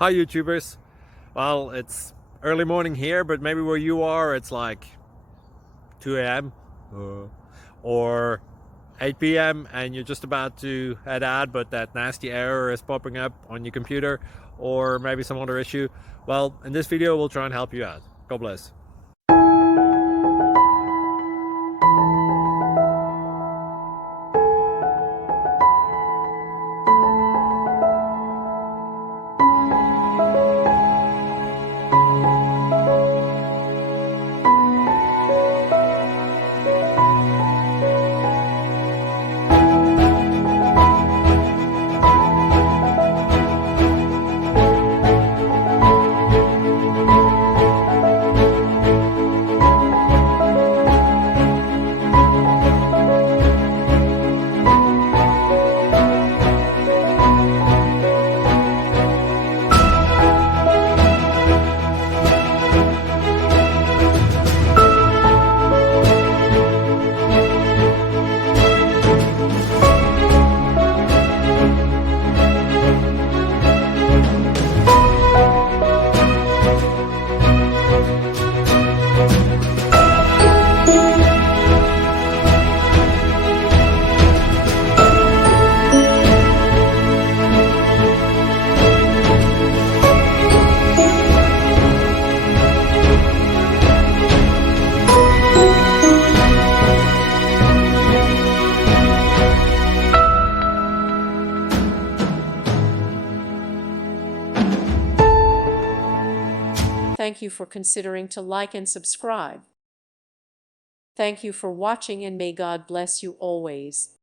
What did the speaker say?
Hi YouTubers. Well, it's early morning here, but maybe where you are it's like 2 a.m. or 8 p.m. and you're just about to head out, but that nasty error is popping up on your computer, or maybe some other issue. Well, in this video we'll try and help you out. God bless. Thank you for considering to like and subscribe. Thank you for watching, and may God bless you always.